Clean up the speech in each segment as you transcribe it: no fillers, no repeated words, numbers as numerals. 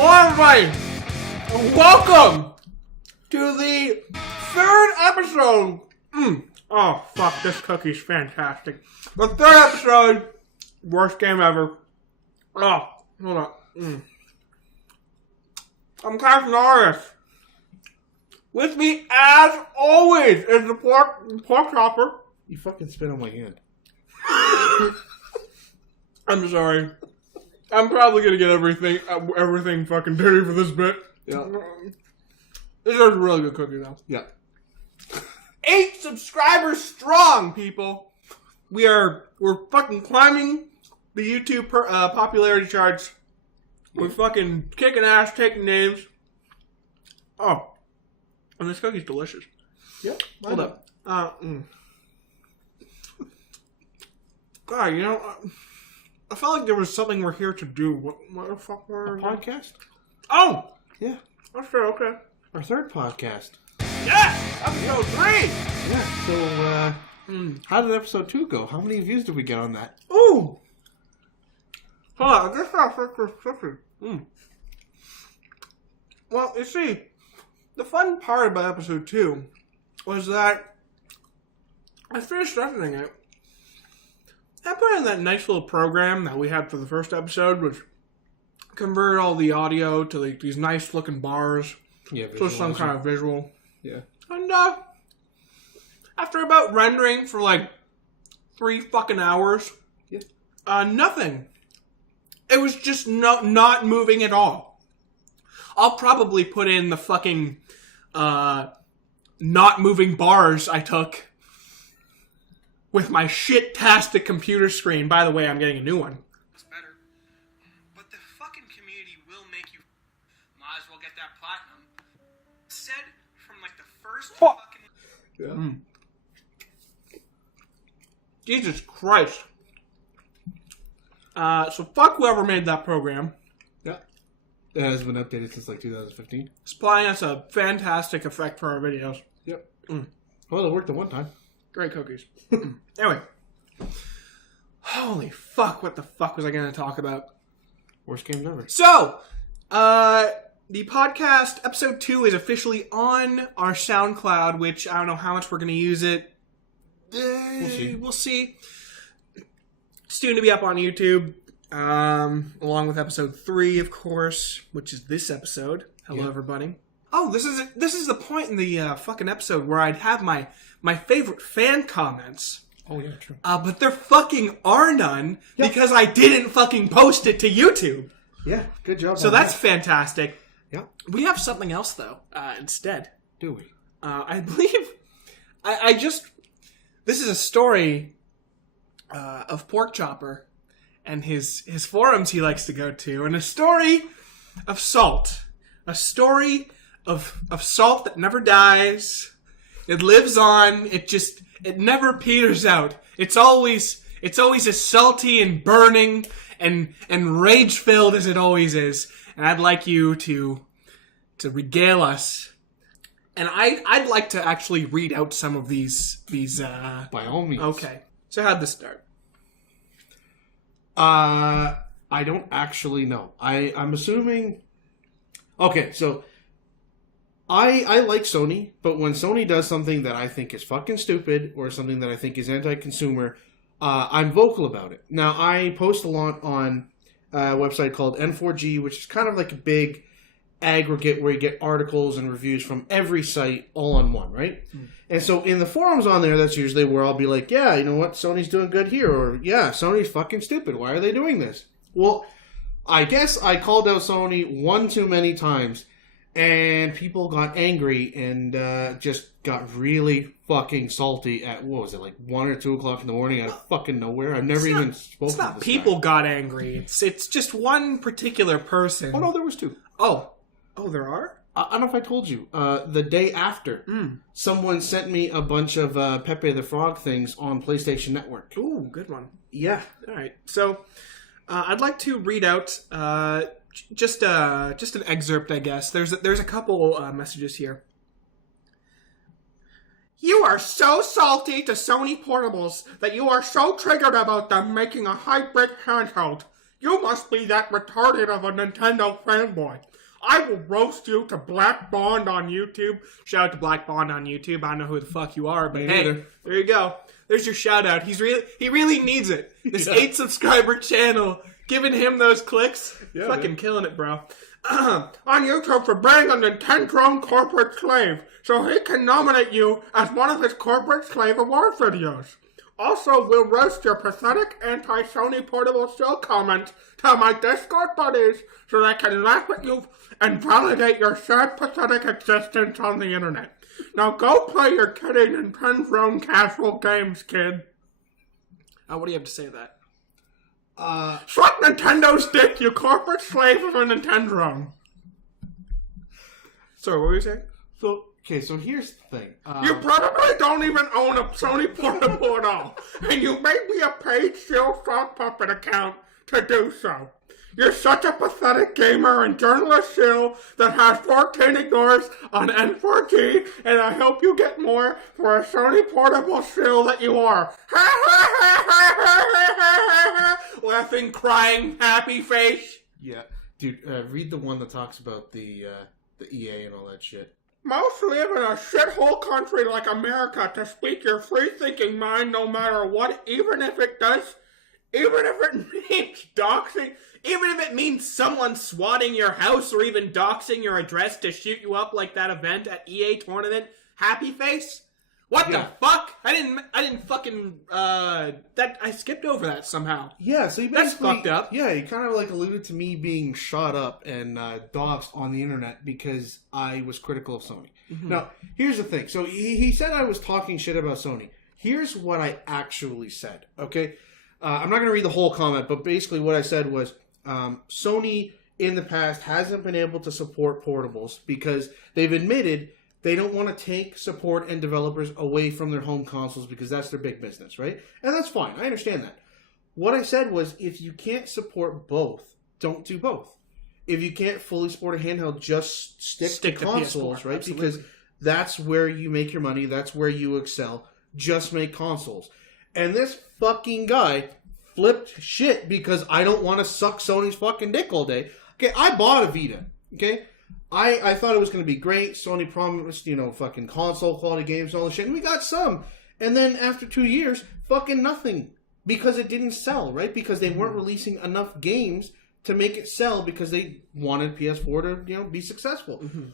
everybody, welcome to the third episode. Oh, fuck, this cookie's fantastic. The third episode, worst game ever. Oh, hold on. I'm Captain Arius. With me, as always, is the pork chopper. You fucking spit on my hand. I'm sorry. I'm probably gonna get everything fucking dirty for this bit. Yeah. This is a really good cookie, though. Yeah. 8 subscribers strong, people. We're fucking climbing the YouTube popularity charts. We're fucking kicking ass, taking names. Oh, and this cookie's delicious. Yep. Hold up. God, you know, I felt like there was something we're here to do. What the fuck were A podcast? Oh! Yeah. That's fair, okay. Our third podcast. Yes! Episode 3! Yeah. So, how did episode 2 go? How many views did we get on that? Ooh! Hold on, I guess I'll fix this cookie. Well, you see, the fun part about episode 2 was that I finished editing it. I put in that nice little program that we had for the first episode, which converted all the audio to like these nice looking bars. Yeah, So some kind of visual. Yeah. And after about rendering for like 3 fucking hours, nothing. It was just not moving at all. I'll probably put in the fucking not moving bars I took with my shit-tastic computer screen. By the way, I'm getting a new one. It's better. But the fucking community will make you... Might as well get that platinum. Said from like the first fucking... Yeah. Jesus Christ. So fuck whoever made that program. Yeah. It has been updated since like 2015. Supplying us a fantastic effect for our videos. Yep. Well, it worked the one time. Great cookies. Anyway. Holy fuck, what the fuck was I going to talk about? Worst game ever. So, the podcast, episode 2, is officially on our SoundCloud, which I don't know how much we're going to use it. We'll see. Soon to be up on YouTube, along with episode 3, of course, which is this episode. Hello, everybody. Oh, this is the point in the fucking episode where I'd have my favorite fan comments. Oh, yeah, true. But there fucking are none because I didn't fucking post it to YouTube. Yeah, good job. So that's fantastic. Yeah. We have something else, though, instead. Do we? I believe... This is a story of Pork Chopper and his forums he likes to go to, and a story of salt. A story of salt that never dies. It lives on. It never peters out. It's always as salty and burning and rage filled as it always is. And I'd like you to regale us. And I'd like to actually read out some of these. By all means. Okay. So how'd this start? I don't actually know. I'm assuming... Okay, so... I like Sony, but when Sony does something that I think is fucking stupid, or something that I think is anti-consumer, I'm vocal about it. Now, I post a lot on a website called N4G, which is kind of like a big aggregate where you get articles and reviews from every site all on one, right? And so in the forums on there, that's usually where I'll be like, yeah, you know what, Sony's doing good here, or yeah, Sony's fucking stupid, why are they doing this? Well, I guess I called out Sony one too many times, and people got angry and just got really fucking salty at, what was it, like 1 or 2 o'clock in the morning out of fucking nowhere? I've never even spoken to this It's not people got angry. It's just one particular person. Oh, no, there was 2. Oh, there are? I don't know if I told you. The day after, someone sent me a bunch of Pepe the Frog things on PlayStation Network. Ooh, good one. Yeah. All right. So, I'd like to read out just an excerpt, I guess. There's a couple messages here. You are so salty to Sony portables that you are so triggered about them making a hybrid handheld. You must be that retarded of a Nintendo fanboy. I will roast you to Black Bond on YouTube. Shout out to Black Bond on YouTube. I don't know who the fuck you are, but hey, there you go. There's your shout out. He really needs it. This 8 subscriber channel, giving him those clicks. Fucking killing it, bro. On YouTube for being a Nintendo corporate slave, so he can nominate you as one of his corporate slave award videos. Also, we'll roast your pathetic anti-Sony portable shell comments to my Discord buddies so they can laugh at you and validate your sad, pathetic existence on the internet. Now go play your kiddie Nintendo casual games, kid. What do you have to say to that? Suck Nintendo's dick, you corporate slave of a Nintendo. Sorry, what were you saying? So here's the thing. You probably don't even own a Sony portable at all, and you made me a paid Shield Sock Puppet account to do so. You're such a pathetic gamer and journalist shill that has 14 ignores on N4G, and I hope you get more for a Sony portable shill that you are. Laughing, crying, happy face. Yeah, dude, read the one that talks about the EA and all that shit. Most live in a shithole country like America to speak your free-thinking mind no matter what, even if it means doxing, even if it means someone swatting your house or even doxing your address to shoot you up like that event at EA Tournament. Happy face? What the fuck? I didn't fucking, I skipped over that somehow. Yeah, so you basically... That's fucked up. Yeah, you kind of like alluded to me being shot up and doxed on the internet because I was critical of Sony. Mm-hmm. Now, here's the thing. So he said I was talking shit about Sony. Here's what I actually said, okay? I'm not going to read the whole comment, but basically what I said was Sony in the past hasn't been able to support portables because they've admitted they don't want to take support and developers away from their home consoles because that's their big business, right? And that's fine. I understand that. What I said was if you can't support both, don't do both. If you can't fully support a handheld, just stick to consoles, right? Absolutely. Because that's where you make your money. That's where you excel. Just make consoles. And this fucking guy flipped shit because I don't want to suck Sony's fucking dick all day. Okay, I bought a Vita. Okay? I thought it was going to be great. Sony promised, fucking console quality games and all this shit. And we got some. And then after 2 years, fucking nothing. Because it didn't sell, right? Because they weren't releasing enough games to make it sell because they wanted PS4 to, be successful. Mm-hmm.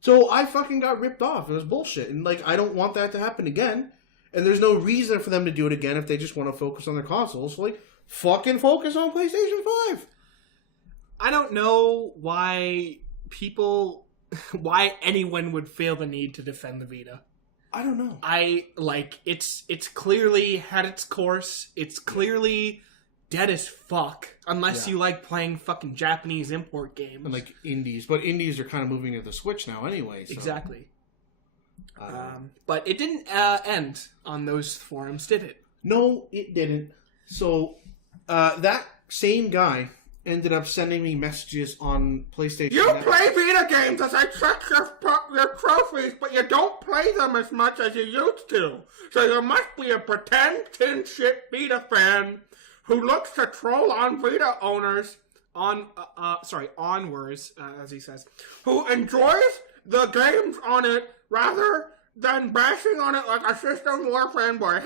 So I fucking got ripped off. It was bullshit. And, I don't want that to happen again. And there's no reason for them to do it again if they just want to focus on their consoles. Fucking focus on PlayStation 5. I don't know why anyone would feel the need to defend the Vita. I don't know. It's clearly had its course. It's clearly dead as fuck. Unless you like playing fucking Japanese import games. And indies. But indies are kind of moving to the Switch now anyway. So. Exactly. But it didn't end on those forums, did it? No, it didn't. So, that same guy ended up sending me messages on PlayStation. You play Vita games as I check your trophies, but you don't play them as much as you used to. So you must be a pretend tin shit Vita fan who looks to troll on Vita owners, onwards, as he says, who enjoys the games on it rather than bashing on it like a System War fanboy.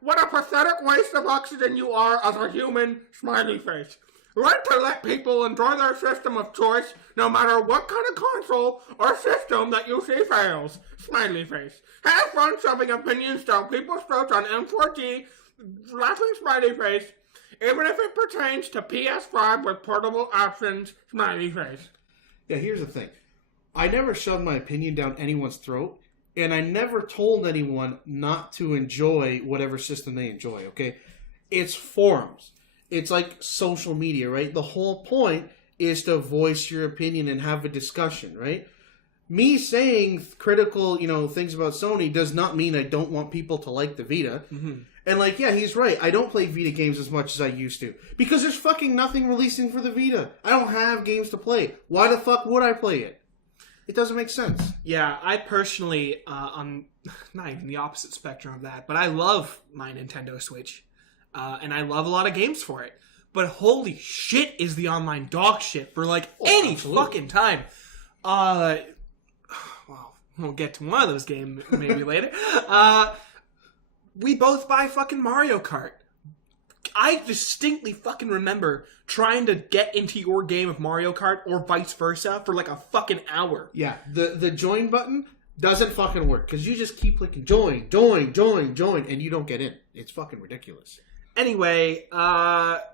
What a pathetic waste of oxygen you are as a human, smiley face. Learn to let people enjoy their system of choice, no matter what kind of console or system that you see fails. Smiley face. Have fun shoving opinions down people's throats on M4G, laughing smiley face, even if it pertains to PS5 with portable options. Smiley face. Yeah, here's the thing. I never shoved my opinion down anyone's throat, and I never told anyone not to enjoy whatever system they enjoy, okay? It's forums. It's like social media, right? The whole point is to voice your opinion and have a discussion, right? Me saying critical, things about Sony does not mean I don't want people to like the Vita. Mm-hmm. And he's right. I don't play Vita games as much as I used to. Because there's fucking nothing releasing for the Vita. I don't have games to play. Why the fuck would I play it? It doesn't make sense. Yeah, I personally, on not even the opposite spectrum of that, but I love my Nintendo Switch. And I love a lot of games for it. but holy shit is the online dog shit for like any absolutely. fucking time. Well, we'll get to one of those games maybe later. We both buy fucking Mario Kart. I distinctly fucking remember trying to get into your game of Mario Kart or vice versa for like a fucking hour. Yeah, the join button doesn't fucking work because you just keep clicking join, and you don't get in. It's fucking ridiculous. Anyway,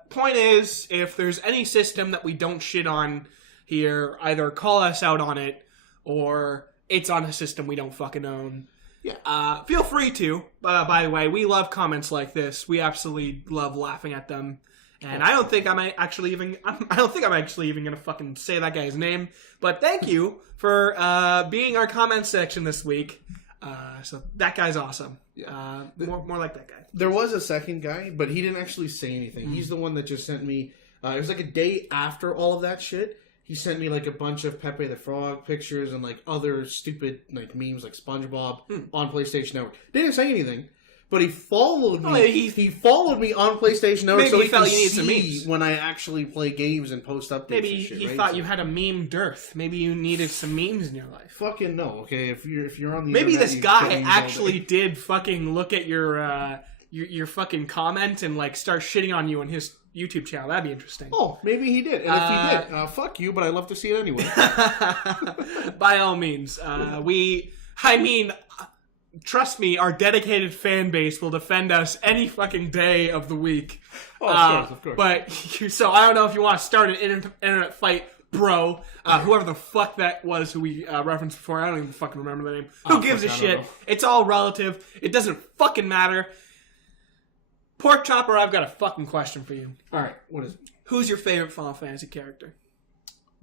point is, if there's any system that we don't shit on here, either call us out on it or it's on a system we don't fucking own. Yeah. Feel free to. By the way, we love comments like this. We absolutely love laughing at them. And I don't think I'm actually even gonna fucking say that guy's name. But thank you for being our comment section this week. So that guy's awesome. More like that guy. There was a second guy, but he didn't actually say anything. He's the one that just sent me. It was like a day after all of that shit. He sent me like a bunch of Pepe the Frog pictures and like other stupid like memes like SpongeBob on PlayStation Network. Didn't say anything, but he followed me. He followed me on PlayStation Network, so he felt he needed some memes when I actually play games and post updates. Maybe and shit, he right? thought you had a meme dearth. Maybe you needed some memes in your life. Fucking no, okay. If you're on the maybe internet, this you guy get memes actually all day. did fucking look at your fucking comment and like start shitting on you on his YouTube channel. That'd be interesting. Oh, maybe he did. And if he did, fuck you, but I'd love to see it anyway. By all means. Trust me, our dedicated fan base will defend us any fucking day of the week. Oh, of course. But, so I don't know if you want to start an internet fight, bro. Whoever the fuck that was who we referenced before, I don't even fucking remember the name. Who gives a shit? It's all relative. It doesn't fucking matter. Pork Chopper, I've got a fucking question for you. Alright, what is it? Who's your favorite Final Fantasy character?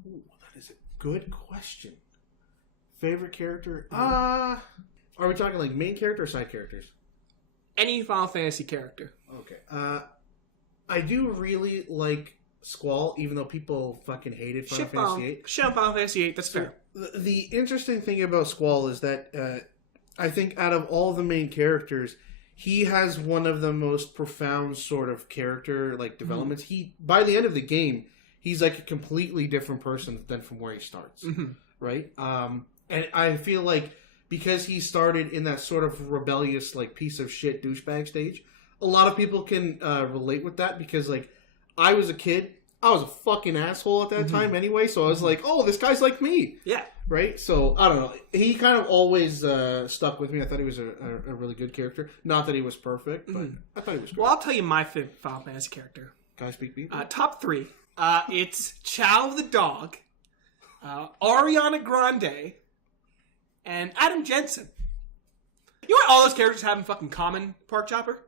Ooh, that is a good question. Favorite character? Are we talking like main character or side characters? Any Final Fantasy character. Okay. I do really like Squall, even though people fucking hated Final Fantasy VIII. Shit on Final Fantasy VIII, that's fair. The interesting thing about Squall is that I think out of all the main characters, he has one of the most profound sort of character like developments. He by the end of the game, he's like a completely different person than from where he starts, right? And I feel like because he started in that sort of rebellious like piece of shit douchebag stage, a lot of people can relate with that because like I was a kid, I was a fucking asshole at that time anyway, so I was like, oh, this guy's like me. Yeah. Right? So, I don't know. He kind of always stuck with me. I thought he was a really good character. Not that he was perfect, but I thought he was great. Well, I'll tell you my favorite Final Fantasy character. Can I speak beat? Top 3. It's Chow the dog, Ariana Grande, and Adam Jensen. You know what all those characters have in fucking common, Pork Chopper?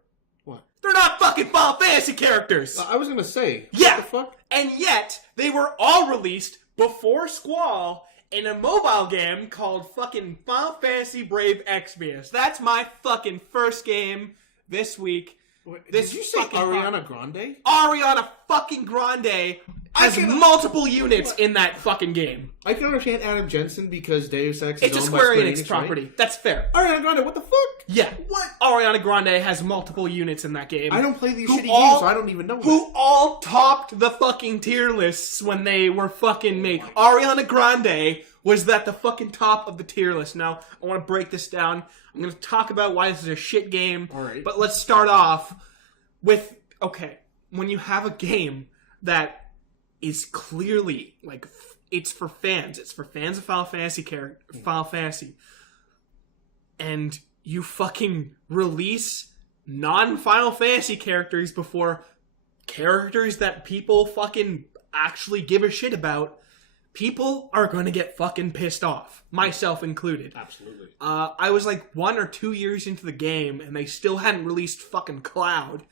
What? They're not fucking Final Fantasy characters! I was going to say. Yeah! What the fuck? And yet, they were all released before Squall in a mobile game called fucking Final Fantasy Brave Exvius. That's my fucking first game this week. Did you say Ariana Grande? Ariana fucking Grande has multiple units in that fucking game. I can understand Adam Jensen because Deus Ex is It's a owned by Square Square Enix Enix, property. Right? That's fair. Ariana Grande, what the fuck? Yeah. What? Ariana Grande has multiple units in that game. I don't play these shitty games, so I don't even know. Who all topped the fucking tier lists when they were fucking made. Ariana Grande was at the fucking top of the tier list. Now, I want to break this down. I'm going to talk about why this is a shit game. All right. But let's start off with, okay, when you have a game that is clearly, like, it's for fans. It's for fans of Final Fantasy. And you fucking release non-Final Fantasy characters before characters that people fucking actually give a shit about, people are going to get fucking pissed off. Myself included. Absolutely. I was like 1 or 2 years into the game, and they still hadn't released fucking Cloud.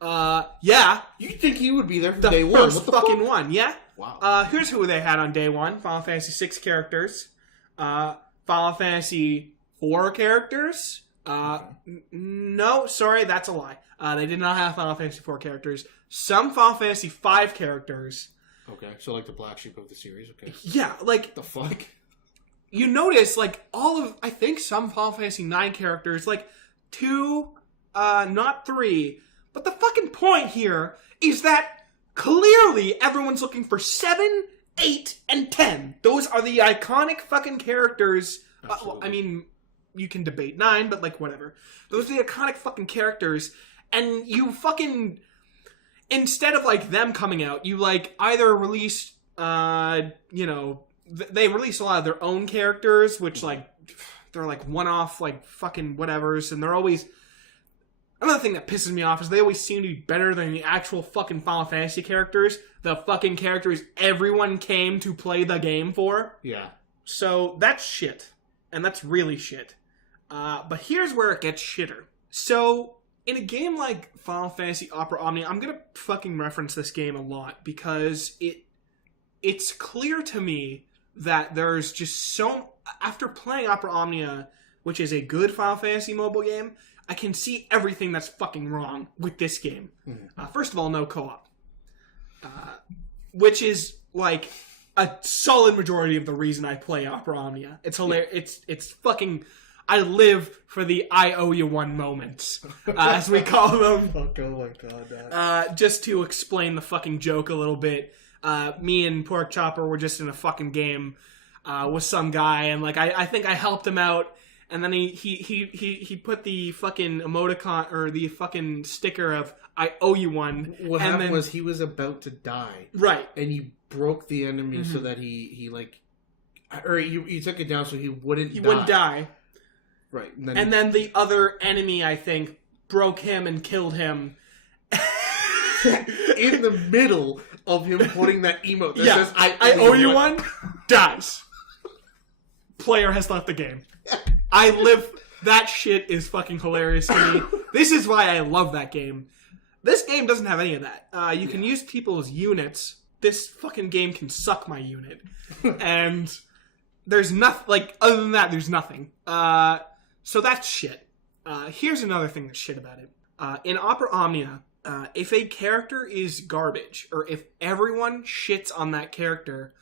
Yeah. You'd think he would be there from The day one. first What the fucking fuck? one, yeah. Wow. Here's who they had on day one. Final Fantasy 6 characters. Final Fantasy 4 characters. No, sorry, that's a lie. They did not have Final Fantasy 4 characters. Some Final Fantasy 5 characters. Okay, so like the black sheep of the series, okay. Yeah, like, The fuck? you notice, like, I think some Final Fantasy 9 characters, like, 2, not 3. But the fucking point here is that clearly everyone's looking for 7, 8, and 10. Those are the iconic fucking characters. I mean, you can debate 9, but like whatever. Those are the iconic fucking characters, and you fucking, instead of like them coming out, you like either release, you know, they release a lot of their own characters, which like they're like one-off like fucking whatevers, and they're always. Another thing that pisses me off is they always seem to be better than the actual fucking Final Fantasy characters. The fucking characters everyone came to play the game for. Yeah. So that's shit. And that's really shit. But here's where it gets shitter. So, in a game like Final Fantasy Opera Omnia, I'm gonna fucking reference this game a lot because it's clear to me that there's just so... After playing Opera Omnia, which is a good Final Fantasy mobile game, I can see everything that's fucking wrong with this game. First of all, no co-op. Which is, like, a solid majority of the reason I play Opera Omnia. It's hilarious. It's fucking... I live for the I owe you one moments, as we call them. Fuck, oh my god. Just to explain the fucking joke a little bit, me and Pork Chopper were just in a fucking game with some guy, and like I think I helped him out. And then he put the fucking emoticon, or the fucking sticker of, I owe you one. What happened was he was about to die. Right. And you broke the enemy so that he like... Or you took it down so he wouldn't die. He wouldn't die. Right. And then the other enemy, I think, broke him and killed him. In the middle of him putting that emote that says, I owe you one, dies. Player has left the game. I live... That shit is fucking hilarious to me. This is why I love that game. This game doesn't have any of that. You can use people as units. This fucking game can suck my unit. And there's nothing... Like, other than that, there's nothing. So that's shit. Here's another thing that's shit about it. In Opera Omnia, if a character is garbage, or if everyone shits on that character,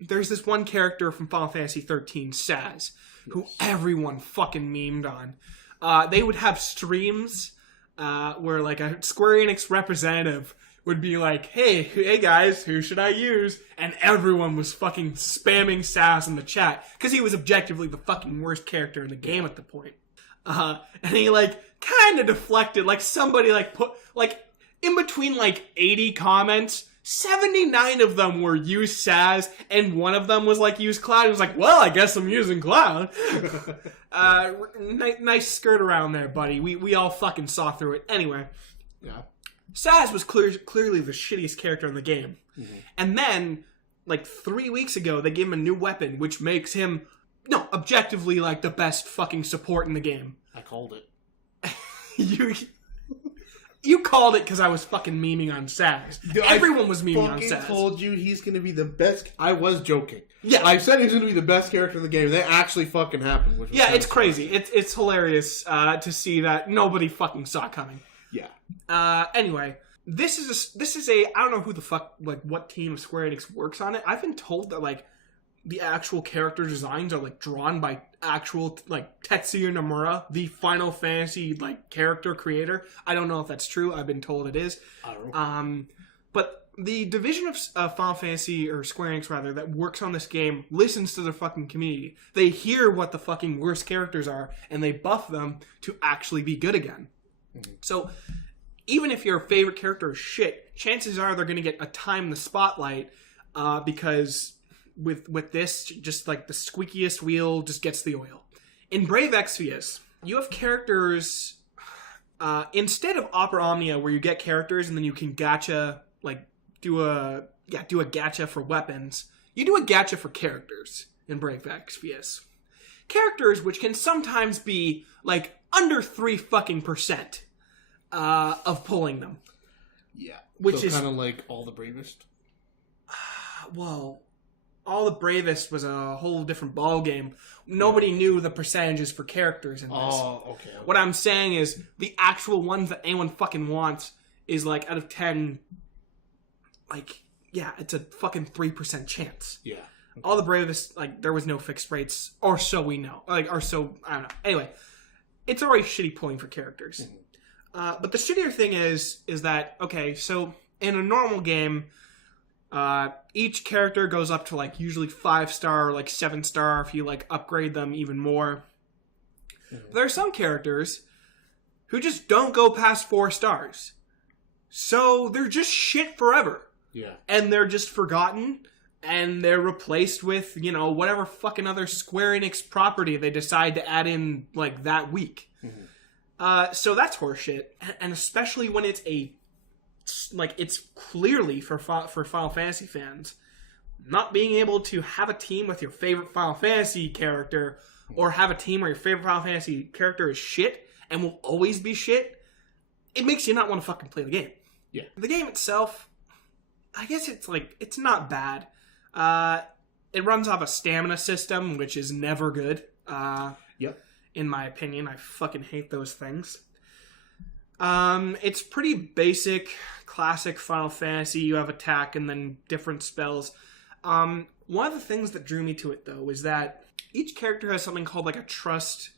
there's this one character from Final Fantasy 13, Saz, who everyone fucking memed on. They would have streams where like a Square Enix representative would be like, hey guys, who should I use? And everyone was fucking spamming Saz in the chat, because he was objectively the fucking worst character in the game at the point. And he like kind of deflected, like somebody like put, like in between like 80 comments, 79 of them were use Saz, and one of them was like use Cloud. He was like, well, I guess I'm using Cloud. Nice skirt around there, buddy. We all fucking saw through it. Anyway. Yeah. Saz was clearly the shittiest character in the game. Mm-hmm. And then, like 3 weeks ago, they gave him a new weapon, which makes him, objectively, like the best fucking support in the game. I called it. You called it because I was fucking memeing on Saz. Everyone was memeing on Saz. I told you he's going to be the best. I was joking. Yeah. I said he's going to be the best character in the game. That actually fucking happened. Which was it's crazy. It's hilarious to see that nobody fucking saw coming. Yeah. Anyway, this is a I don't know who the fuck, like, what team of Square Enix works on it. I've been told that, like, the actual character designs are, like, drawn by actual, like, Tetsuya Nomura, the Final Fantasy, like, character creator. I don't know if that's true. I've been told it is. I don't know. But the division of Final Fantasy, or Square Enix, rather, that works on this game listens to their fucking community. They hear what the fucking worst characters are, and they buff them to actually be good again. Mm-hmm. So, even if your favorite character is shit, chances are they're going to get a time in the spotlight, because... With this, just like the squeakiest wheel just gets the oil. In Brave Exvius, you have characters, instead of Opera Omnia, where you get characters and then you can gacha, like, do a gacha for weapons, you do a gacha for characters in Brave Exvius. Characters which can sometimes be, like, under 3% of pulling them. Yeah. Which is kind of like All the Bravest? Well... All the Bravest was a whole different ball game. Nobody knew the percentages for characters in this. Oh, okay. What I'm saying is the actual ones that anyone fucking wants is like out of 10, like, yeah, it's a fucking 3% chance. Yeah. Okay. All the Bravest, like, there was no fixed rates, or so we know. Like, or so, I don't know. Anyway, it's already shitty pulling for characters. But the shittier thing is that, okay, so in a normal game, each character goes up to, like, usually 5-star or, like, 7-star if you, like, upgrade them even more. But there are some characters who just don't go past 4 stars. So they're just shit forever. Yeah. And they're just forgotten, and they're replaced with, you know, whatever fucking other Square Enix property they decide to add in, like, that week. So that's horseshit. And especially when it's it's clearly for Final Fantasy fans, not being able to have a team with your favorite Final Fantasy character, or have a team where your favorite Final Fantasy character is shit, and will always be shit, it makes you not want to fucking play the game. Yeah. The game itself, I guess it's not bad. It runs off a stamina system, which is never good. Yep. In my opinion, I fucking hate those things. It's pretty basic, classic Final Fantasy. You have attack and then different spells. One of the things that drew me to it, though, is that each character has something called, like, a trust.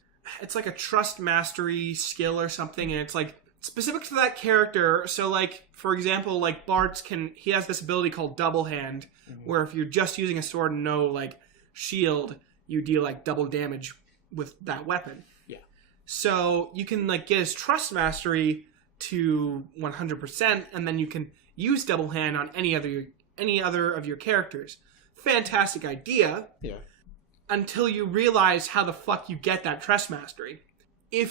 It's like a trust mastery skill or something, and it's, like, specific to that character. So, like, for example, like, Bart's he has this ability called Double Hand, where if you're just using a sword and no, like, shield, you deal, like, double damage with that weapon. Yeah. So you can, like, get his trust mastery to 100%, and then you can use Double Hand on any other of your characters. Fantastic idea. Yeah. Until you realize how the fuck you get that trust mastery. I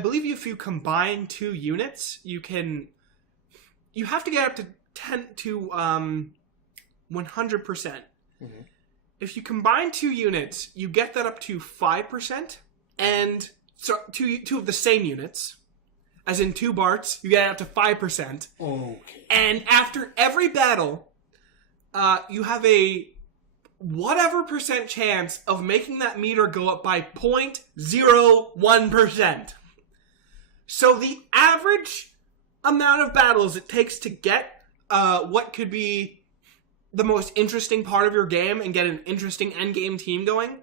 believe if you combine 2 units, you have to get up to 100%. If you combine 2 units, you get that up to 5%, and so two of the same units, as in 2 Barts, you get it up to 5%. Okay. And after every battle, you have a whatever percent chance of making that meter go up by 0.01%. So the average amount of battles it takes to get what could be the most interesting part of your game and get an interesting endgame team going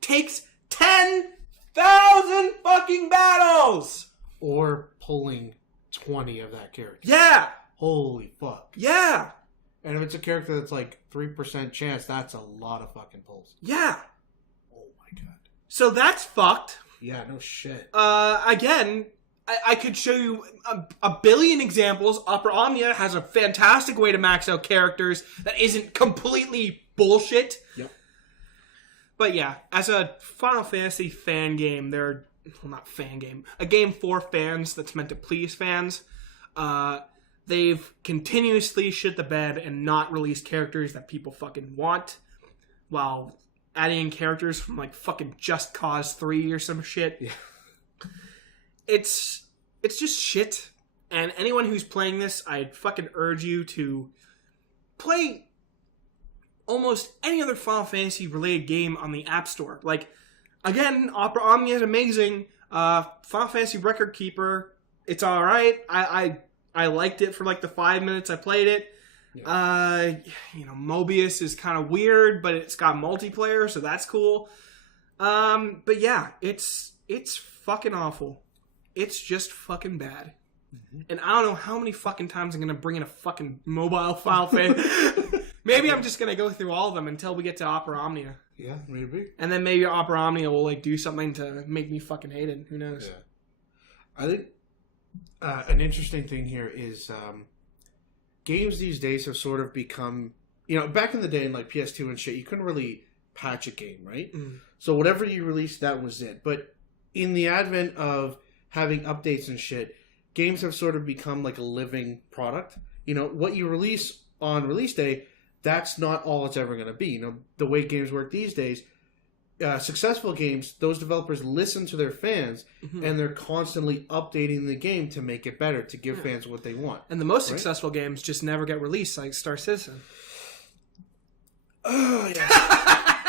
takes 10,000 fucking battles! Or pulling 20 of that character. Yeah! Holy fuck. Yeah! And if it's a character that's like 3% chance, that's a lot of fucking pulls. Yeah. Oh my god. So that's fucked. Yeah, no shit. Again, I could show you a billion examples. Opera Omnia has a fantastic way to max out characters that isn't completely bullshit. Yep. But yeah, as a Final Fantasy fan game, a game for fans that's meant to please fans, they've continuously shit the bed and not released characters that people fucking want, while adding in characters from, like, fucking Just Cause 3 or some shit. Yeah. It's just shit. And anyone who's playing this, I'd fucking urge you to play almost any other Final Fantasy related game on the App Store. Like, again, Opera Omnia is amazing. Final Fantasy Record Keeper, it's alright. I liked it for, like, the 5 minutes I played it. Yeah. Mobius is kind of weird, but it's got multiplayer, so that's cool. But yeah, it's fucking awful. It's just fucking bad. And I don't know how many fucking times I'm gonna bring in a fucking mobile file fan. Maybe I'm just gonna go through all of them until we get to Opera Omnia. Yeah, maybe. And then maybe Opera Omnia will, like, do something to make me fucking hate it. Who knows? Yeah. I think an interesting thing here is games these days have sort of become, back in the day in, like, PS2 and shit, you couldn't really patch a game, right? So whatever you released, that was it. But in the advent of having updates and shit, games have sort of become like a living product. What you release on release day, that's not all it's ever going to be. The way games work these days, successful games, those developers listen to their fans, and they're constantly updating the game to make it better, to give fans what they want. And the most successful games just never get released, like Star Citizen. Oh, yeah.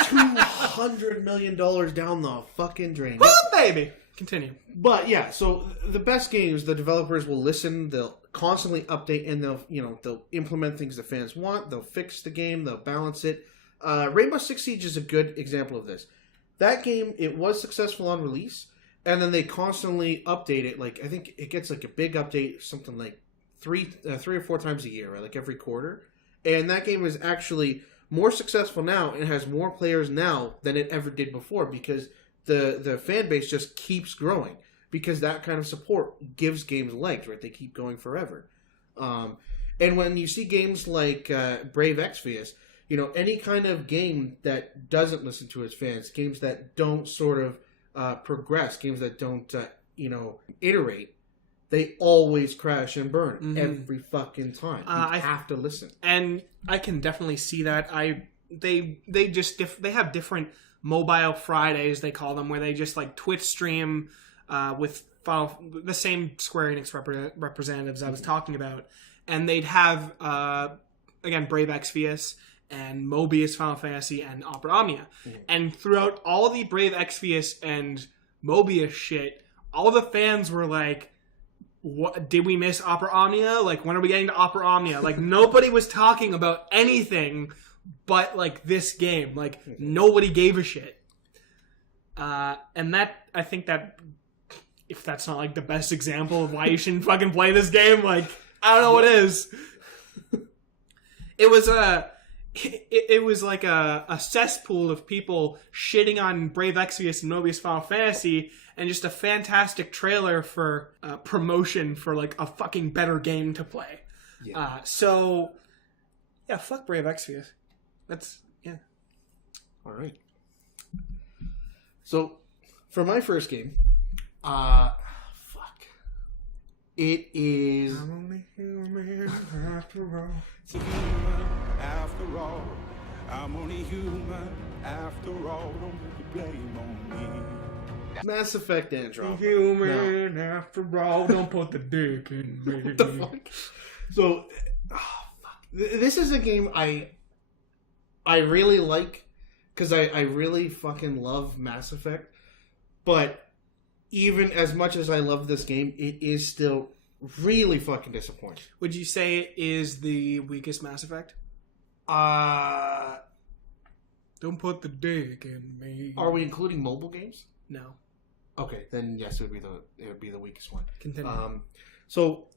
$200 million down the fucking drain. Woo, baby! Continue. But yeah, so the best games, the developers will listen, they'll constantly update, and they'll implement things the fans want, they'll fix the game, they'll balance it. Rainbow Six Siege is a good example of this. That game, it was successful on release, and then they constantly update it. Like I think it gets like a big update, something like three or four times a year, right? Like every quarter. And that game is actually more successful now and has more players now than it ever did before because the fan base just keeps growing because that kind of support gives games legs, right? They keep going forever. And when you see games like Brave Exvius, you know, any kind of game that doesn't listen to its fans, games that don't sort of progress, games that don't, iterate, they always crash and burn every fucking time. You have to listen. And I can definitely see that. They have different mobile Fridays, they call them, where they just like Twitch stream with the same Square Enix representatives I was talking about. And they'd have, again, Brave Exvius and Mobius Final Fantasy and Opera Omnia. And throughout all the Brave Exvius and Mobius shit, all the fans were like, what did we miss Opera Omnia? Like, when are we getting to Opera Omnia? Like, nobody was talking about anything but like this game. Like, nobody gave a shit. And that, I think that if that's not like the best example of why you shouldn't fucking play this game, like, I don't know what is. It was like a cesspool of people shitting on Brave Exvius and Mobius Final Fantasy, and just a fantastic trailer for promotion for like a fucking better game to play. Yeah. Fuck Brave Exvius. That's all right. So for my first game, it is. I'm only human after all. It's a human after all. I'm only human after all. Don't put the blame on me. Mass Effect Andromeda. Human after all. Don't put the dick in me. What the fuck? So, this is a game I really like because I really fucking love Mass Effect. But even as much as I love this game, it is still really fucking disappointing. Would you say it is the weakest Mass Effect? Don't put the dick in me. Are we including mobile games? No. Okay, then yes, it would be the weakest one. Continue. So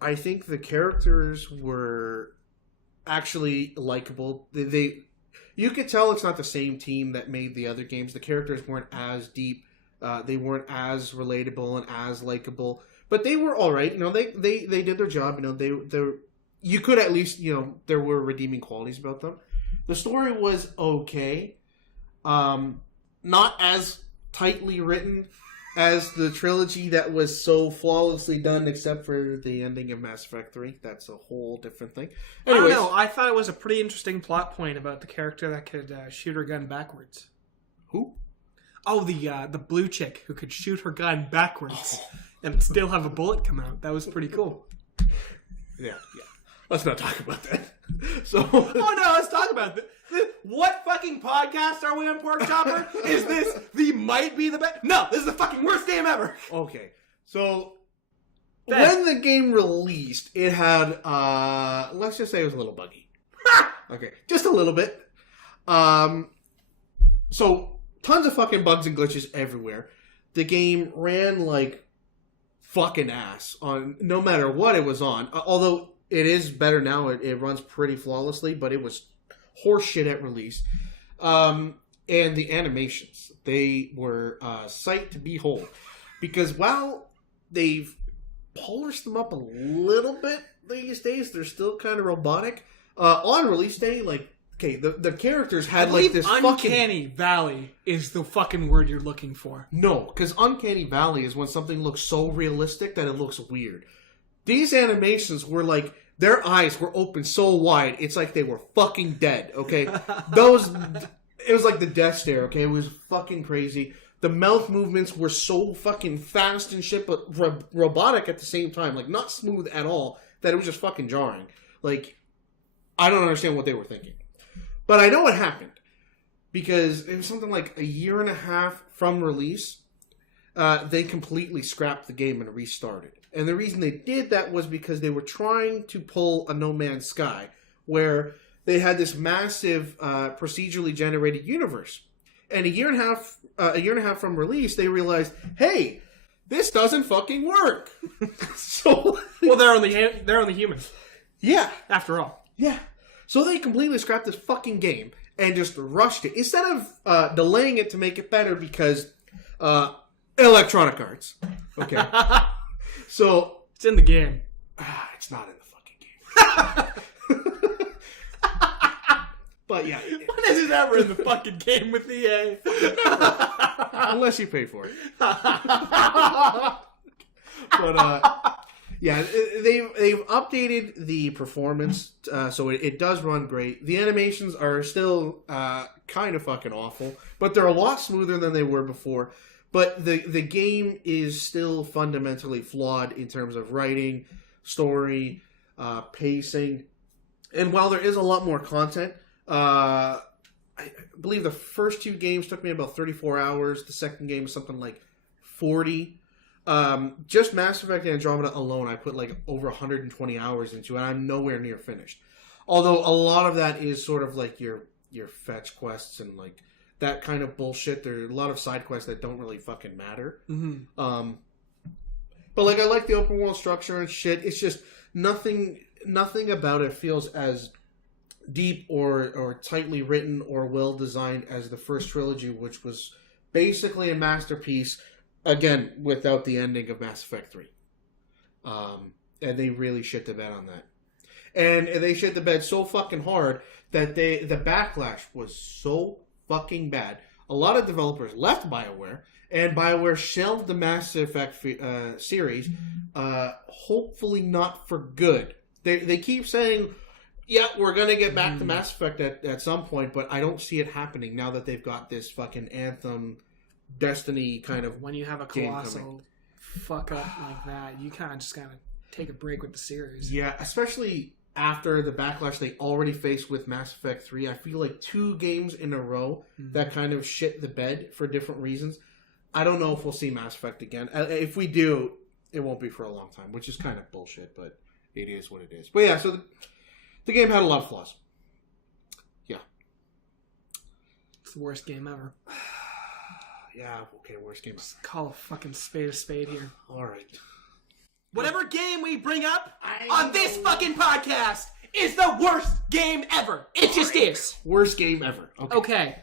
I think the characters were actually likable. You could tell it's not the same team that made the other games. The characters weren't as deep. They weren't as relatable and as likable, but they were all right. You know, they did their job. You know, you could at least, you know, there were redeeming qualities about them. The story was okay, not as tightly written as the trilogy that was so flawlessly done, except for the ending of Mass Effect 3. That's a whole different thing. Anyways, I don't know. I thought it was a pretty interesting plot point about the character that could shoot her gun backwards. Who? Oh, the blue chick who could shoot her gun backwards and still have a bullet come out. That was pretty cool. Yeah. Let's not talk about that. So, oh no, let's talk about this. What fucking podcast are we on, Pork Chopper? Is this might be the best? No, this is the fucking worst game ever. Okay, so when the game released, it had let's just say it was a little buggy. Okay, just a little bit. So tons of fucking bugs and glitches everywhere. The game ran like fucking ass on no matter what it was on. Although it is better now, it runs pretty flawlessly, but it was horseshit at release. And the animations, they were sight to behold, because while they've polished them up a little bit these days, they're still kind of robotic. On release day, like, okay, the characters had like this uncanny valley is the fucking word you're looking for. No, because uncanny valley is when something looks so realistic that it looks weird. These animations were like, their eyes were open so wide, it's like they were fucking dead, okay? It was like the death stare, okay? It was fucking crazy. The mouth movements were so fucking fast and shit, but robotic at the same time. Like, not smooth at all, that it was just fucking jarring. Like, I don't understand what they were thinking. But I know what happened. Because it was something like a year and a half from release, they completely scrapped the game and restarted. And the reason they did that was because they were trying to pull a No Man's Sky, where they had this massive procedurally generated universe. And a year and a half from release, they realized, hey, this doesn't fucking work. So, well, they're only humans. Yeah. After all. Yeah. So they completely scrapped this fucking game and just rushed it. Instead of delaying it to make it better because Electronic Arts. Okay. So it's in the game. It's not in the fucking game. But yeah. When is it ever in the fucking game with EA? Unless you pay for it. But yeah, they've updated the performance, so it does run great. The animations are still kind of fucking awful, but they're a lot smoother than they were before. But the game is still fundamentally flawed in terms of writing, story, pacing, and while there is a lot more content, I believe the first 2 games took me about 34 hours. The second game was something like 40. Just Mass Effect Andromeda alone, I put like over 120 hours into, and I'm nowhere near finished. Although a lot of that is sort of like your fetch quests and like that kind of bullshit. There are a lot of side quests that don't really fucking matter. Mm-hmm. But like I like the open world structure and shit. It's just nothing about it feels as deep or tightly written or well designed as the first trilogy, which was basically a masterpiece. Again, without the ending of Mass Effect 3. And they really shit the bed on that. And they shit the bed so fucking hard that the backlash was so fucking bad. A lot of developers left BioWare, and BioWare shelved the Mass Effect series, hopefully not for good. They keep saying, yeah, we're going to get back to Mass Effect at some point, but I don't see it happening now that they've got this fucking Anthem Destiny kind of when you have a colossal fuck up like that, you kind of just gotta take a break with the series. Yeah, especially after the backlash they already faced with Mass Effect 3. I feel like 2 games in a row that kind of shit the bed for different reasons. I don't know if we'll see Mass Effect again. If we do, it won't be for a long time, which is kind of bullshit, but it is what it is. But yeah, so the game had a lot of flaws. Yeah. It's the worst game ever. Yeah, okay, worst game. Just call a fucking spade a spade here. Alright. Whatever game we bring up on this fucking podcast is the worst game ever. It just is. Worst game ever. Okay.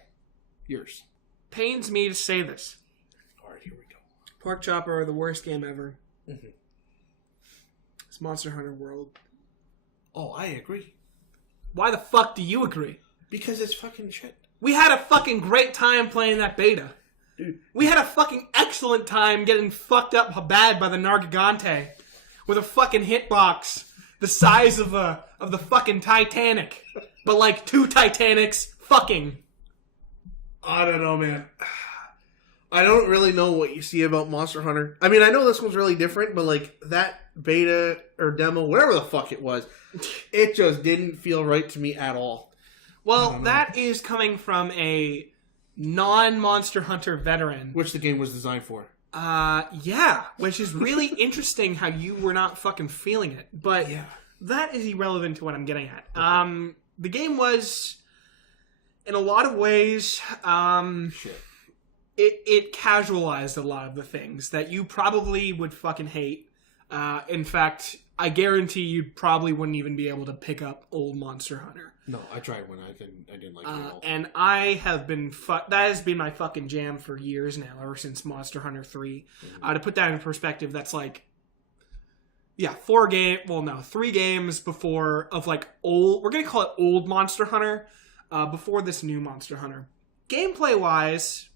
Yours. Pains me to say this. Alright, here we go. Pork Chopper, the worst game ever. Mm-hmm. It's Monster Hunter World. Oh, I agree. Why the fuck do you agree? Because it's fucking shit. We had a fucking great time playing that beta. Dude. We had a fucking excellent time getting fucked up bad by the Nargigante with a fucking hitbox the size of the fucking Titanic, but like 2 Titanics fucking. I don't know, man. I don't really know what you see about Monster Hunter. I mean, I know this one's really different, but like that beta or demo, whatever the fuck it was, it just didn't feel right to me at all. Well, that is coming from a non-Monster Hunter veteran. Which the game was designed for. Yeah. Which is really interesting how you were not fucking feeling it. But yeah, that is irrelevant to what I'm getting at. Okay. The game was, in a lot of ways, it casualized a lot of the things that you probably would fucking hate. In fact, I guarantee you probably wouldn't even be able to pick up old Monster Hunter. No, I tried one. I didn't like it at all. And I have been that has been my fucking jam for years now, ever since Monster Hunter 3. Mm-hmm. To put that in perspective, that's like, yeah, 3 games before of like old. We're gonna call it old Monster Hunter. Before this new Monster Hunter, gameplay wise,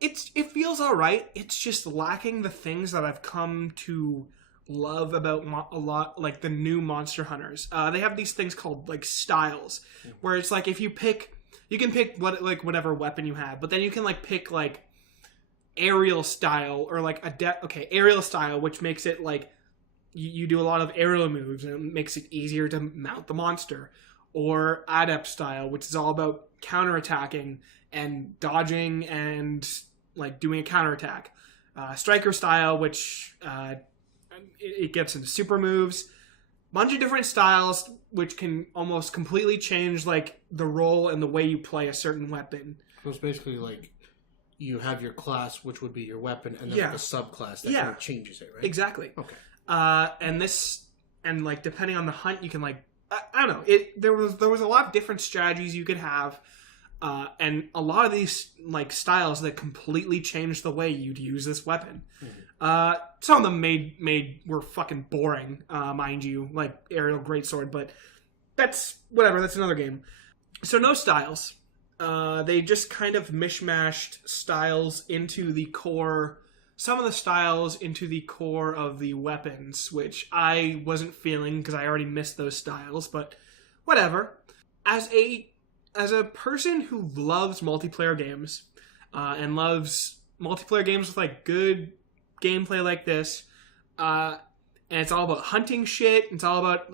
it feels all right. It's just lacking the things that I've come to love about a lot, like the new Monster Hunters. They have these things called like styles, where it's like if you can pick whatever weapon you have, but then you can like pick like aerial style or like aerial style, which makes it like you do a lot of aerial moves and it makes it easier to mount the monster, or adept style, which is all about counterattacking and dodging and like doing a counterattack. Striker style, which it gets into super moves. bunch of different styles which can almost completely change like the role and the way you play a certain weapon. So it's basically like you have your class, which would be your weapon, and then like a subclass that kind of changes it, right? Exactly. Okay. And like depending on the hunt, you can like I don't know. There was a lot of different strategies you could have, and a lot of these like styles that completely changed the way you'd use this weapon. Mm-hmm. Some of them were fucking boring, mind you, like aerial greatsword, but that's whatever. That's another game. So no styles. They just kind of mishmashed styles into the core. Some of the styles into the core of the weapons, which I wasn't feeling because I already missed those styles, but whatever. As a person who loves multiplayer games, and loves multiplayer games with like good gameplay like this, and it's all about hunting shit, it's all about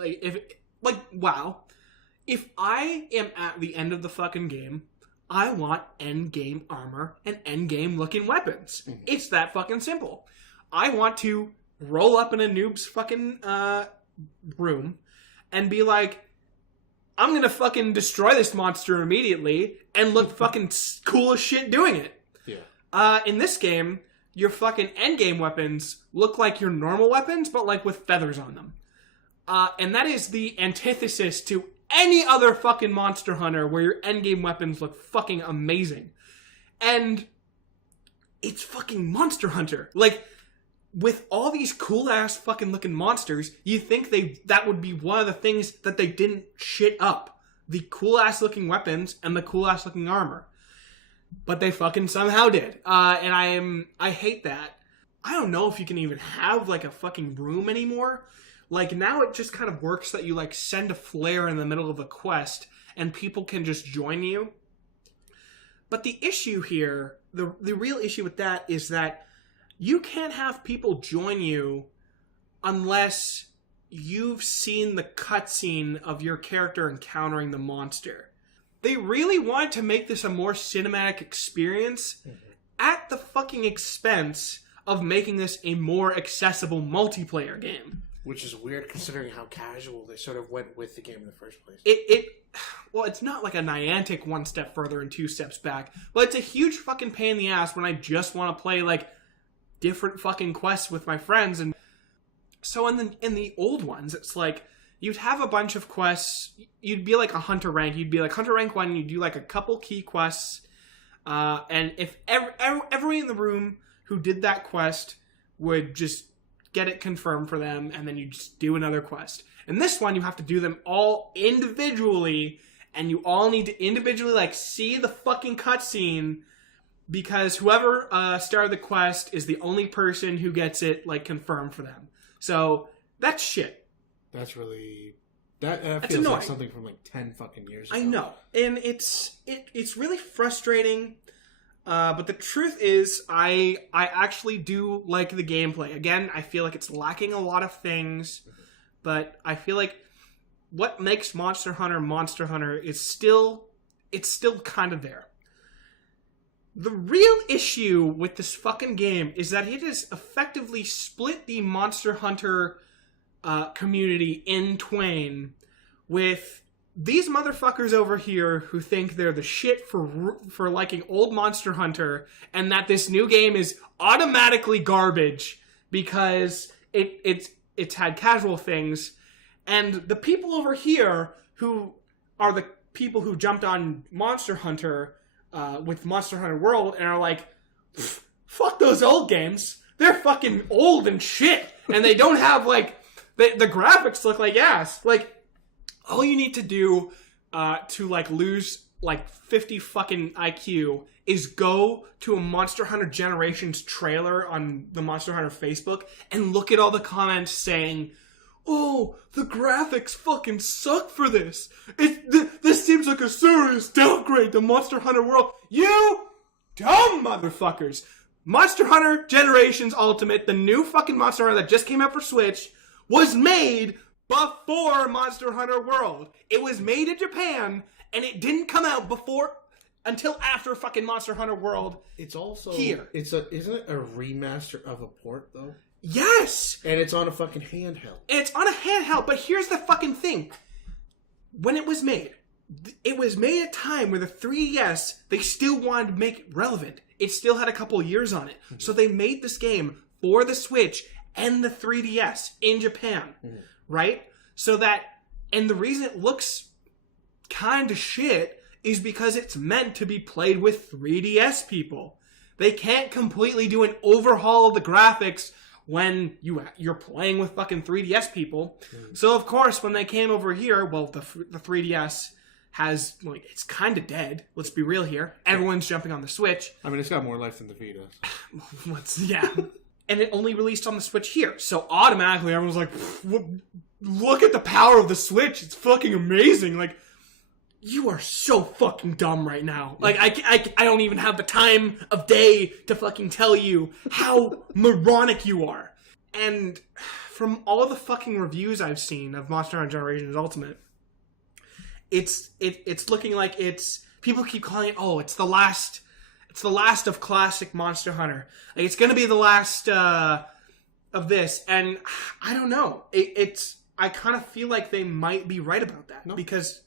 if I am at the end of the fucking game, I want end-game armor and end-game looking weapons. Mm-hmm. It's that fucking simple. I want to roll up in a noob's fucking room and be like, I'm gonna fucking destroy this monster immediately and look fucking cool as shit doing it. Yeah. In this game, your fucking end-game weapons look like your normal weapons, but like with feathers on them. And that is the antithesis to any other fucking Monster Hunter where your endgame weapons look fucking amazing. And it's fucking Monster Hunter. Like, with all these cool-ass fucking looking monsters, you think that would be one of the things that they didn't shit up. The cool-ass looking weapons and the cool-ass looking armor. But they fucking somehow did. And I hate that. I don't know if you can even have, like, a fucking room anymore. Like, now it just kind of works that you, like, send a flare in the middle of a quest and people can just join you. But the issue here, the real issue with that is that you can't have people join you unless you've seen the cutscene of your character encountering the monster. They really wanted to make this a more cinematic experience at the fucking expense of making this a more accessible multiplayer game. Which is weird considering how casual they sort of went with the game in the first place. Well, it's not like a Niantic one step further and two steps back, but it's a huge fucking pain in the ass when I just want to play, like, different fucking quests with my friends. And so in the old ones, it's like, you'd have a bunch of quests, you'd be like a hunter rank, you'd be like hunter rank 1, you'd do like a couple key quests, and if everyone in the room who did that quest would just get it confirmed for them, and then you just do another quest. In this one, you have to do them all individually, and you all need to individually, like, see the fucking cutscene, because whoever started the quest is the only person who gets it, like, confirmed for them. So, that's shit. That's really... That feels annoying. like something from, like, 10 fucking years ago. I know. And it's really frustrating. But the truth is, I actually do like the gameplay. Again, I feel like it's lacking a lot of things, but I feel like what makes Monster Hunter is still kind of there. The real issue with this fucking game is that it has effectively split the Monster Hunter community in twain with these motherfuckers over here who think they're the shit for liking old Monster Hunter, and that this new game is automatically garbage because it's had casual things, and the people over here who are the people who jumped on Monster Hunter with Monster Hunter World and are like, fuck those old games, they're fucking old and shit, and they don't have, like, the graphics look like ass. Like, all you need to do to, like, lose, like, 50 fucking IQ is go to a Monster Hunter Generations trailer on the Monster Hunter Facebook and look at all the comments saying, oh, the graphics fucking suck for this. This seems like a serious downgrade to Monster Hunter World. You dumb motherfuckers. Monster Hunter Generations Ultimate, the new fucking Monster Hunter that just came out for Switch, was made before Monster Hunter World. It was made in Japan, and it didn't come out until after fucking Monster Hunter World. It's also here. Isn't it a remaster of a port though? Yes! And it's on a fucking handheld. It's on a handheld, but here's the fucking thing. When it was made at a time where the 3DS, they still wanted to make it relevant. It still had a couple years on it. Mm-hmm. So they made this game for the Switch and the 3DS in Japan, right? So that, and the reason it looks kind of shit is because it's meant to be played with 3DS people. They can't completely do an overhaul of the graphics when you're playing with fucking 3DS people. So of course, when they came over here, well, the 3DS has, like, it's kind of dead. Let's be real here. Everyone's jumping on the Switch. I mean, it's got more life than the Vita. Yeah. And it only released on the Switch here. So automatically everyone's like, look at the power of the Switch. It's fucking amazing. Like, you are so fucking dumb right now. Like, I don't even have the time of day to fucking tell you how moronic you are. And from all of the fucking reviews I've seen of Monster Hunter Generations Ultimate, it's looking like it's, people keep calling it, oh, it's the last of classic Monster Hunter. Like, it's gonna be the last of this, and I don't know. I kind of feel like they might be right about that because.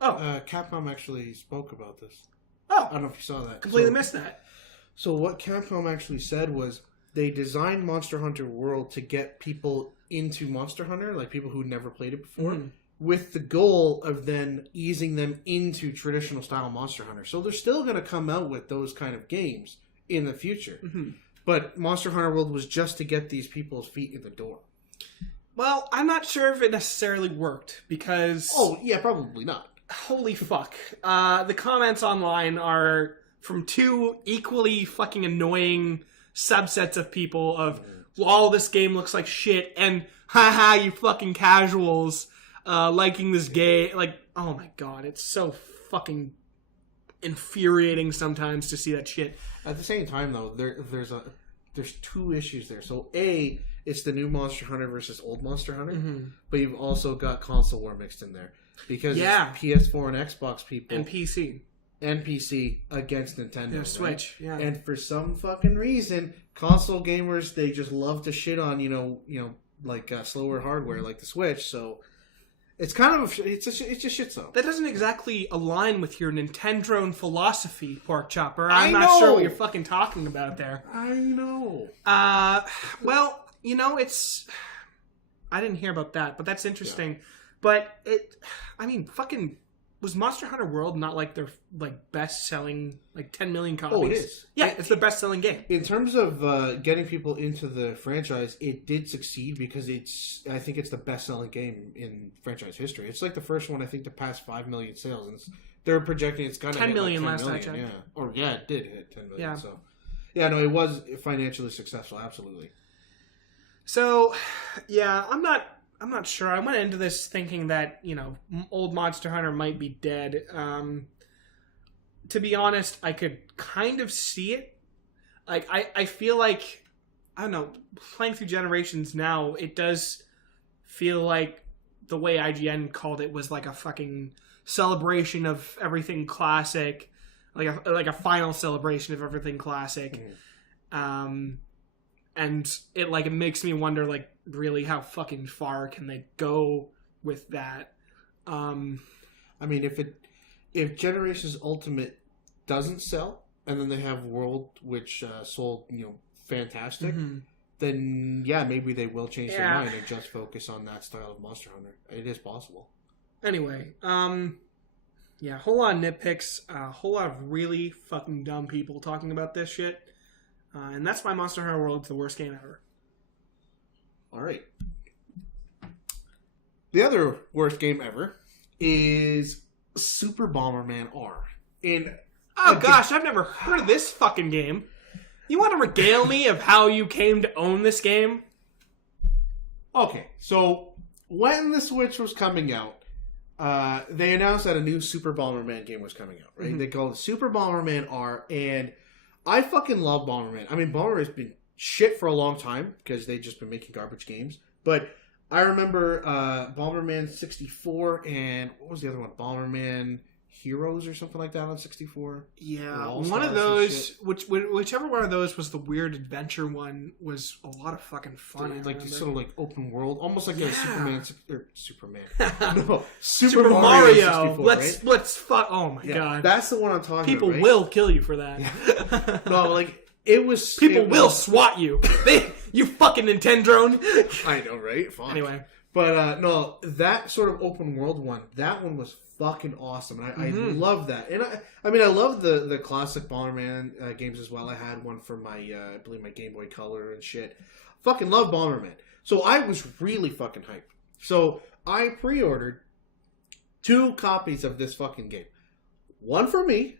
Capcom actually spoke about this. Oh, I don't know if you saw that. Completely missed that. So what Capcom actually said was they designed Monster Hunter World to get people into Monster Hunter, like people who never played it before, with the goal of then easing them into traditional style Monster Hunter. So they're still going to come out with those kind of games in the future. Mm-hmm. But Monster Hunter World was just to get these people's feet in the door. Well, I'm not sure if it necessarily worked because... Oh, yeah, probably not. Holy fuck. The comments online are from two equally fucking annoying subsets of people of, well, this game looks like shit, and haha, you fucking casuals liking this game. Like, oh my god, it's so fucking infuriating sometimes to see that shit. At the same time, though, there's two issues there. So, A, it's the new Monster Hunter versus old Monster Hunter, but you've also got console war mixed in there. Because it's PS4 and Xbox people. And PC. Against Nintendo. Yeah, Switch, right? Yeah. And for some fucking reason, console gamers, they just love to shit on, like slower hardware like the Switch. So it's kind of, it's a shit zone. That doesn't exactly align with your Nintendo philosophy, Pork Chopper. I'm not sure what you're fucking talking about there. I know. Well, it's... I didn't hear about that, but that's interesting. Yeah. But fucking, was Monster Hunter World not like their best-selling 10 million copies? Oh, it is. Yeah, it's their best-selling game. In terms of getting people into the franchise, it did succeed because I think it's the best-selling game in franchise history. It's like the first one, I think, to pass 5 million sales, and they're projecting it's gonna 10 hit million like 10 last million. I checked. Yeah, it did hit 10 million. Yeah. So, yeah, no, it was financially successful, absolutely. So, yeah, I'm not sure. I went into this thinking that, old Monster Hunter might be dead. To be honest, I could kind of see it. Like, I feel like, I don't know, playing through Generations now, it does feel like the way IGN called it was like a fucking celebration of everything classic. Like a final celebration of everything classic. And it makes me wonder, really how fucking far can they go with that? I mean, if Generations Ultimate doesn't sell, and then they have World, which sold, fantastic, then yeah, maybe they will change their mind and just focus on that style of Monster Hunter. It is possible. Anyway, yeah, whole lot of nitpicks, a whole lot of really fucking dumb people talking about this shit, and that's why Monster Hunter World is the worst game ever. All right. The other worst game ever is Super Bomberman R. Gosh, I've never heard of this fucking game. You want to regale me of how you came to own this game? Okay, so when the Switch was coming out, they announced that a new Super Bomberman game was coming out, right? Mm-hmm. They called it Super Bomberman R, and I fucking love Bomberman. I mean, Bomberman's been shit for a long time because they've just been making garbage games. But I remember Bomberman 64 and what was the other one? Bomberman Heroes or something like that on 64. Yeah, All one of Stars those, whichever one of those was the weird adventure one, was a lot of fucking fun. I like remember. sort of like open world, almost like Yeah. a Superman. No, Super Mario. 64, right? Let's fuck. Oh my Yeah, god, that's the one I'm talking people about. Right? will kill you for that. No, like it was. People it will was- swat you. You fucking Nintendrone. I know, right? Fuck. Anyway, But no, that sort of open world one, that one was fucking awesome, and I love that. And I mean, I love the classic Bomberman games as well. I had one for my, I believe my Game Boy Color and shit. Fucking love Bomberman. So I was really fucking hyped. So I pre-ordered 2 copies of this fucking game. One for me,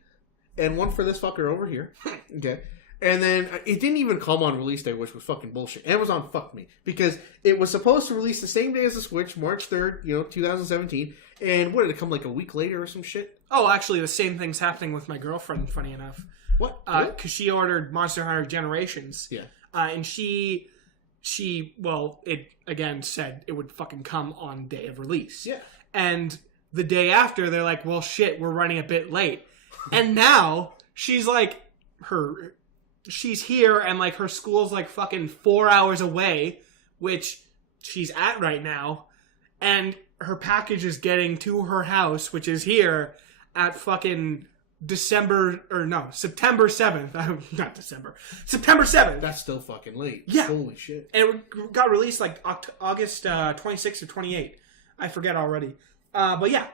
and one for this fucker over here. Okay. And then it didn't even come on release day, which was fucking bullshit. Amazon fucked me. Because it was supposed to release the same day as the Switch, March 3rd, 2017. And what, did it come like a week later or some shit? oh, actually, the same thing's happening with my girlfriend. Funny enough, What? because she ordered Monster Hunter Generations. Yeah. And she it again said it would fucking come on day of release. Yeah. And the day after, they're like, well, shit, we're running a bit late. And now she's like, she's here, and like her school's like fucking 4 hours away, which she's at right now, and her package is getting to her house, which is here at fucking September 7th. Not December. September 7th. That's still fucking late. Yeah. Holy shit. And it got released like August 26th or 28th. I forget already. But yeah.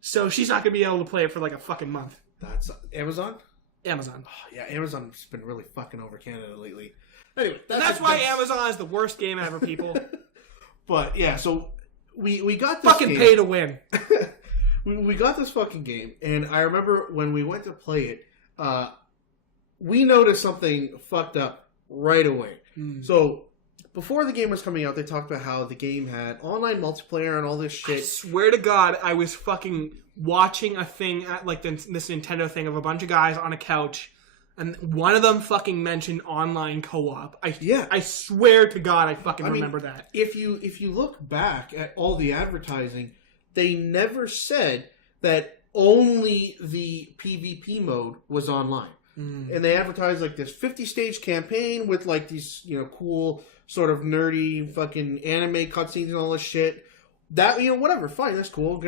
So she's not going to be able to play it for like a fucking month. That's Amazon? Amazon. Oh, yeah, Amazon's been really fucking over Canada lately. Anyway, That's why Amazon is the worst game ever, people. But yeah, so we got this Fucking game. pay to win. we got this fucking game, and I remember when we went to play it, we noticed something fucked up right away. So before the game was coming out, they talked about how the game had online multiplayer and all this I shit. swear to God, I was fucking watching a thing at like this Nintendo thing of a bunch of guys on a couch, and one of them fucking mentioned online co-op. I swear to God, I fucking remember that. If you look back at all the advertising, they never said that only the PvP mode was online. And they advertised like this 50-stage campaign with like these, cool sort of nerdy fucking anime cutscenes and all this shit. That, whatever, fine, that's cool.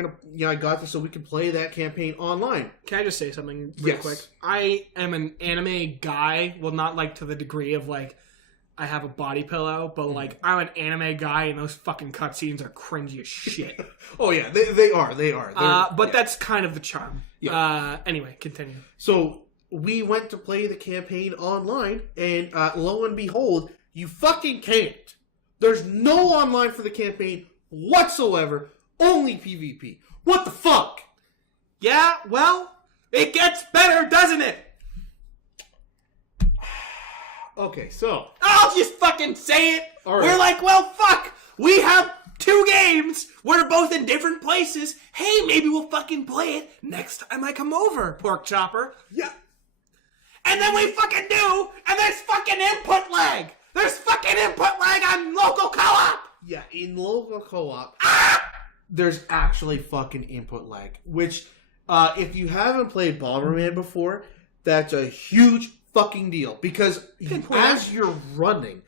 I got this so we can play that campaign online. Can I just say something real quick? I am an anime guy. Well, not like to the degree of like I have a body pillow, but like I'm an anime guy, and those fucking cutscenes are cringy as shit. Oh yeah, they are. But that's kind of the charm. Yeah. Anyway, continue. So we went to play the campaign online, and lo and behold, you fucking can't. There's no online for the campaign whatsoever. Only PvP. What the fuck? Yeah, well, it gets better, doesn't it? Okay, so I'll just fucking say it. All right. We're like, well, fuck. We have 2 games. We're both in different places. Hey, maybe we'll fucking play it next time I come over, Pork Chopper. yeah. And then we fucking do, and there's fucking input lag. There's fucking input lag on local co-op. Yeah, in local co-op, there's actually fucking input lag. Which, if you haven't played Bomberman before, that's a huge fucking deal. Because as you're running,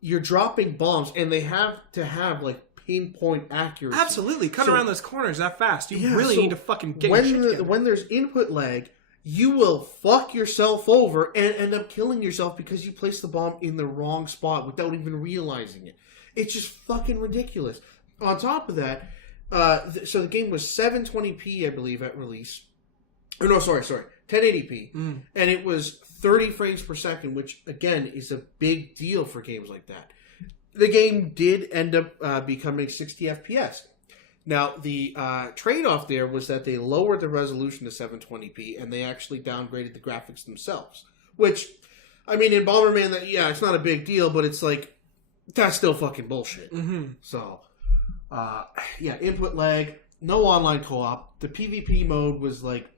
you're dropping bombs, and they have to have, like, pinpoint accuracy. Absolutely. Cut So- around those corners that fast. You Yeah, really so need to fucking get your shit together. when there's input lag, you will fuck yourself over and end up killing yourself because you placed the bomb in the wrong spot without even realizing it. It's just fucking ridiculous. On top of that, so the game was 720p, I believe, at release. Oh, no, sorry, 1080p. And it was 30 frames per second, which, again, is a big deal for games like that. The game did end up becoming 60 FPS. Now, the trade-off there was that they lowered the resolution to 720p, and they actually downgraded the graphics themselves. Which, I mean, in Bomberman, it's not a big deal, but it's like, that's still fucking bullshit. So, input lag, no online co-op. The PvP mode was like,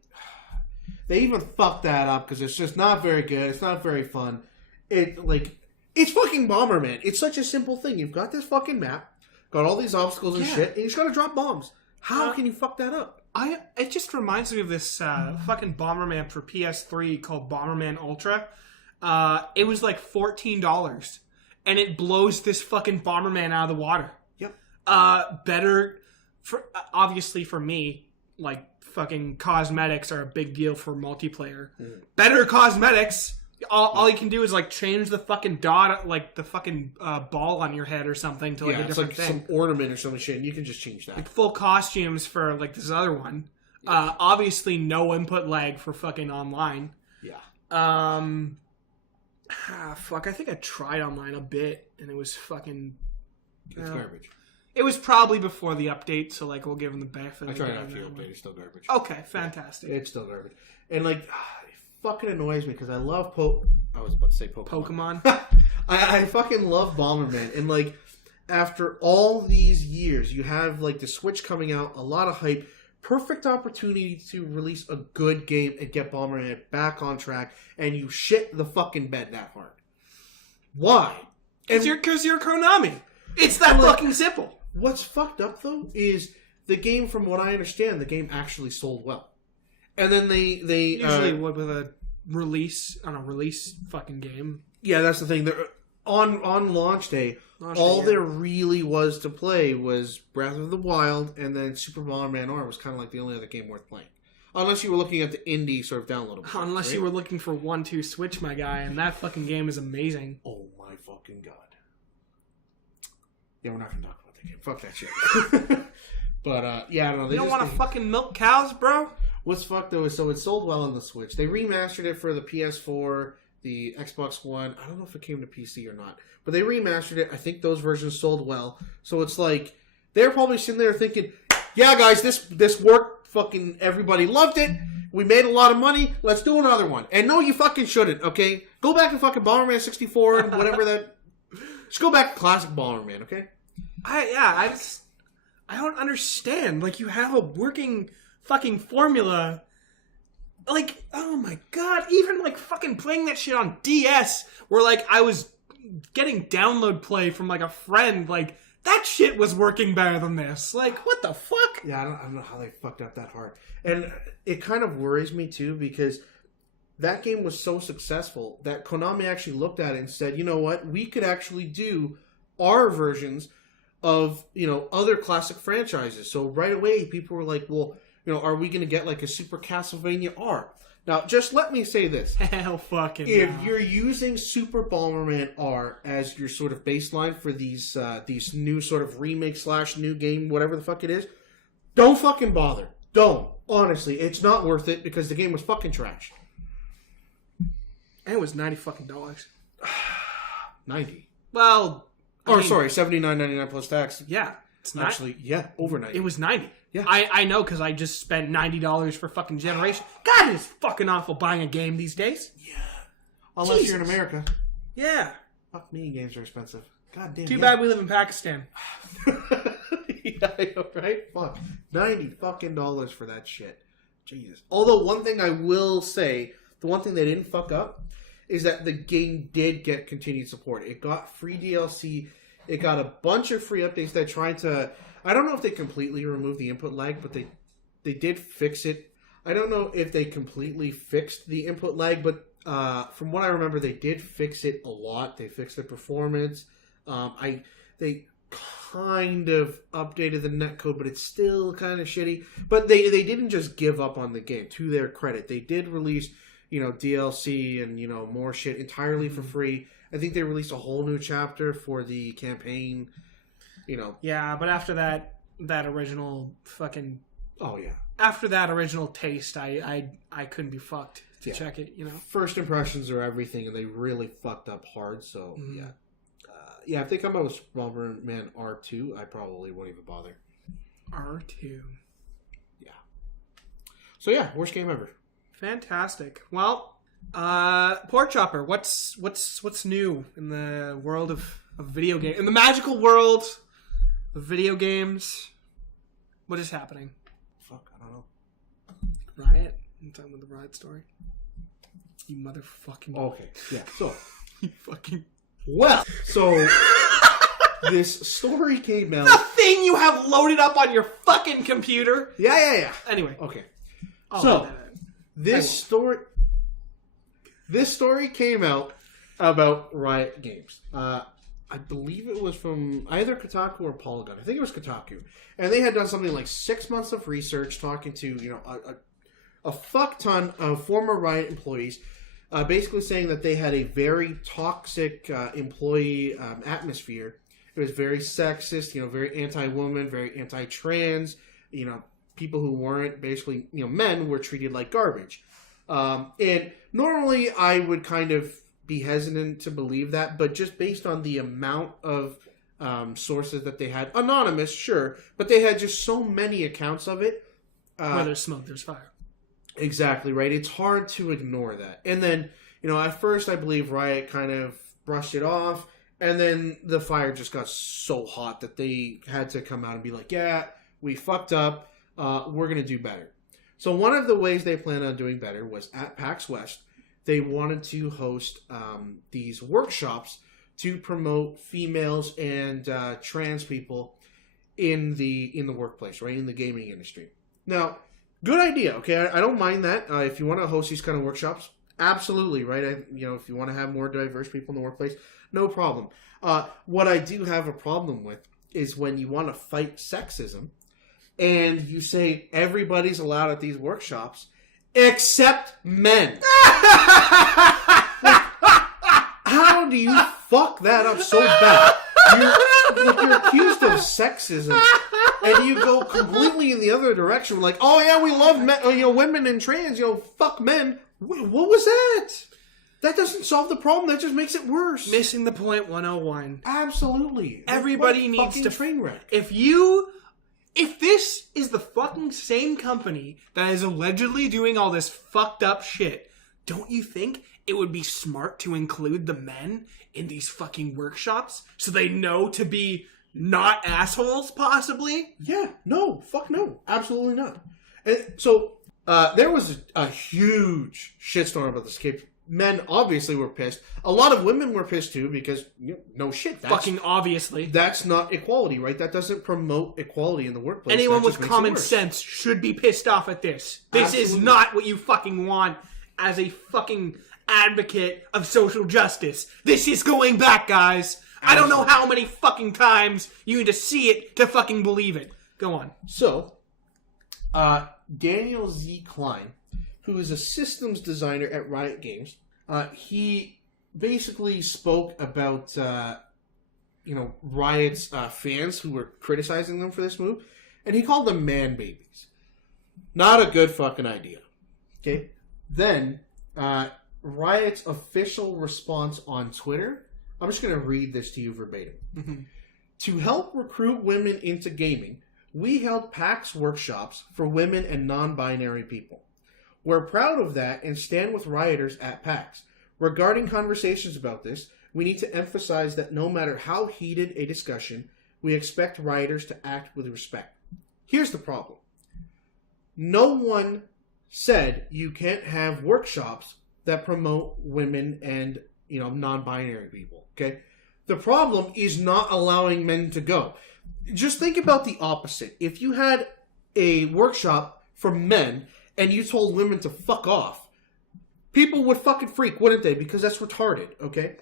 they even fucked that up because it's just not very good. It's not very fun. It's fucking Bomberman. It's such a simple thing. You've got this fucking map. Got all these obstacles and shit, and you just gotta drop bombs. How can you fuck that up? It just reminds me of this fucking Bomberman for PS3 called Bomberman Ultra. It was like $14, and it blows this fucking Bomberman out of the water. Yep. Better for obviously for me, like fucking cosmetics are a big deal for multiplayer. Better cosmetics. All you can do is like change the fucking dot, like the fucking ball on your head or something to like a different thing. Some ornament or some shit, and you can just change that. Like full costumes for like this other one. Obviously no input lag for fucking online. Yeah. Fuck, I think I tried online a bit and it was fucking... It's garbage. It was probably before the update, so like we'll give them the benefit. I of the tried doubt after the now. update. It's still garbage. Okay, fantastic. It's still garbage. And like, it fucking annoys me because I love I was about to say Pokemon. I fucking love Bomberman. And like, after all these years, you have like the Switch coming out, a lot of hype, perfect opportunity to release a good game and get Bomberman back on track, and you shit the fucking bed that hard. Why? Because you're Konami. It's that fucking simple. What's fucked up though is the game. From what I understand, the game actually sold well, and then they Usually with a release fucking game. Yeah, that's the thing. On launch day, all there really was to play was Breath of the Wild, and then Super Bomberman R was kind of like the only other game worth playing. Unless you were looking at the indie sort of downloadable. Unless you were looking for 1-2 Switch, my guy, and that fucking game is amazing. Oh my fucking god. Yeah, we're not going to talk about that game. Fuck that shit. But, yeah, I don't know. You don't want to fucking milk cows, bro? What's fucked, though, is so it sold well on the Switch. They remastered it for the PS4, the Xbox One. I don't know if it came to PC or not. But they remastered it. I think those versions sold well. So it's like, they're probably sitting there thinking, yeah, guys, this worked. Fucking everybody loved it. We made a lot of money. Let's do another one. And no, you fucking shouldn't, okay? Go back to fucking Bomberman 64 and whatever that... Just go back to classic Bomberman, okay? I don't understand. Like, you have a working fucking formula. Like, oh my god. Even, like, fucking playing that shit on DS, where, like, I was getting download play from, like, a friend. Like, that shit was working better than this. Like, what the fuck? Yeah, I don't know how they fucked up that hard. And it kind of worries me, too, because that game was so successful that Konami actually looked at it and said, you know what? We could actually do our versions of, other classic franchises. So right away, people were like, well, are we going to get like a Super Castlevania R? Now, just let me say this. Hell fucking If no. you're using Super Bomberman R as your sort of baseline for these new sort of remake / new game, whatever the fuck it is, don't fucking bother. Don't. Honestly, it's not worth it because the game was fucking trash. And it was $90 fucking. 90. Well... sorry, $79.99 plus tax. Yeah. It's not... Actually, yeah, over 90. It was 90. Yeah. I know because I just spent $90 for fucking Generation. God, it's fucking awful buying a game these days. Yeah. Unless Jesus. you're in America. Yeah. Fuck me, games are expensive. God damn. Too bad we live in Pakistan. Yeah, I know, right? Fuck. $90 fucking dollars for that shit. Jesus. Although, one thing I will say, the one thing they didn't fuck up is that the game did get continued support. It got free DLC. It got a bunch of free updates that tried to... I don't know if they completely removed the input lag, but they did fix it. I don't know if they completely fixed the input lag, but from what I remember, they did fix it a lot. They fixed the performance. They kind of updated the netcode, but it's still kind of shitty. But they didn't just give up on the game, to their credit. They did release, DLC and, more shit entirely for free. I think they released a whole new chapter for the campaign, Yeah, but after that original fucking... Oh, yeah. After that original taste, I couldn't be fucked to Yeah. check it, First impressions are everything, and they really fucked up hard, so, yeah. Yeah, if they come out with Bomberman R2, I probably won't even bother. R2. Yeah. So, yeah, worst game ever. Fantastic. Well, Pork Chopper, what's new in the world of video game, in the magical world of video games? What is happening? Fuck, I don't know. Riot? I'm talking about the Riot story. You motherfucking... Okay, yeah, so... You fucking... Well, so... this story came The out. thing you have loaded up on your fucking computer. Yeah. Anyway. Okay. I'll So, leave that out. this story came out about Riot Games. I believe it was from either Kotaku or Polygon. I think it was Kotaku. And they had done something like 6 months of research talking to, a fuck ton of former Riot employees, basically saying that they had a very toxic employee atmosphere. It was very sexist, very anti-woman, very anti-trans. People who weren't basically, men were treated like garbage. And normally I would kind of be hesitant to believe that, but just based on the amount of sources that they had, anonymous, sure, but they had just so many accounts of it. Where there's smoke, there's fire. Exactly, right? It's hard to ignore that. And then, at first I believe Riot kind of brushed it off, and then the fire just got so hot that they had to come out and be like, yeah, we fucked up, we're going to do better. So one of the ways they planned on doing better was at PAX West, they wanted to host these workshops to promote females and trans people in the workplace, right, in the gaming industry. Now, good idea, okay? I don't mind that. If you want to host these kind of workshops, absolutely, right? If you want to have more diverse people in the workplace, no problem. What I do have a problem with is when you want to fight sexism and you say everybody's allowed at these workshops except men. How do you fuck that up so bad? You're accused of sexism, and you go completely in the other direction. Like, oh yeah, we love men, women and trans. Fuck men. What was that? That doesn't solve the problem. That just makes it worse. Missing the point 101. Absolutely. Everybody needs to train wreck. If this is the fucking same company that is allegedly doing all this fucked up shit, don't you think it would be smart to include the men in these fucking workshops so they know to be not assholes, possibly? Yeah, no, fuck no. Absolutely not. And so, there was a huge shitstorm about this case. Men obviously were pissed. A lot of women were pissed too because, no shit. Fucking obviously. That's not equality, right? That doesn't promote equality in the workplace. Anyone with common sense should be pissed off at this. This is not what you fucking want as a fucking advocate of social justice. This is going back, guys. I don't know how many fucking times you need to see it to fucking believe it. Go on. So, Daniel Z. Klein, who is a systems designer at Riot Games, he basically spoke about, Riot's fans who were criticizing them for this move, and he called them man babies. Not a good fucking idea. Okay? Then, Riot's official response on Twitter, I'm just going to read this to you verbatim. Mm-hmm. To help recruit women into gaming, we held PAX workshops for women and non-binary people. We're proud of that and stand with rioters at PAX. Regarding conversations about this, we need to emphasize that no matter how heated a discussion, we expect rioters to act with respect. Here's the problem. No one said you can't have workshops that promote women and, non-binary people, okay? The problem is not allowing men to go. Just think about the opposite. If you had a workshop for men and you told women to fuck off, people would fucking freak, wouldn't they? Because that's retarded, okay?